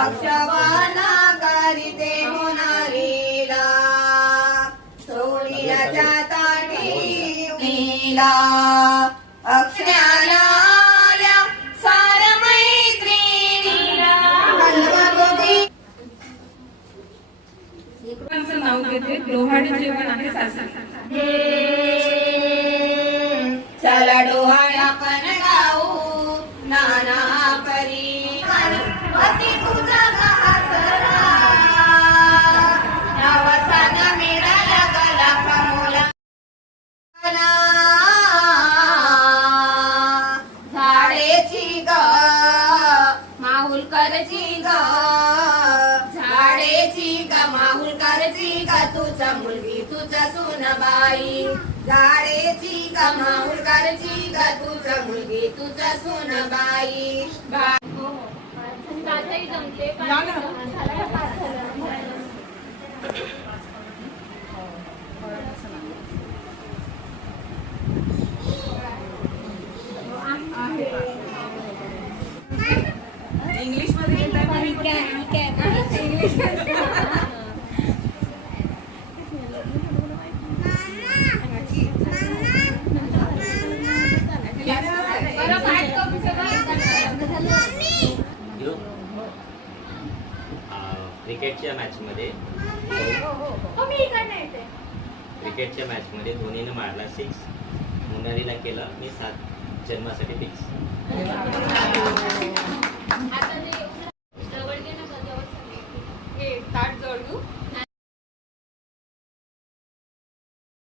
अक्षवाना करीते होणारीला सोनियाच्या ताटीला अक्षराला सार मैत्रिणीला नाव घेते डोहाळे जेवण आहे सासरी चला डोहाळा पण गाऊ नाना परी अति तुझा घासरा नवसाना मिळाला गला कमोला झाडेची ग माहुलकरची ग झाडेची ग माहुलकरची ग तुझा मुलगी तुझा सुनबाई झाडेची ग माहुलकरची ग तुझा मुलगी तुझा सुनबाई इंग्लिश मध्ये क्रिकेटच्या मॅच मध्ये धोनीने मारला 6 मुनारीला केलं मी 7 जन्मासाठी फिक्स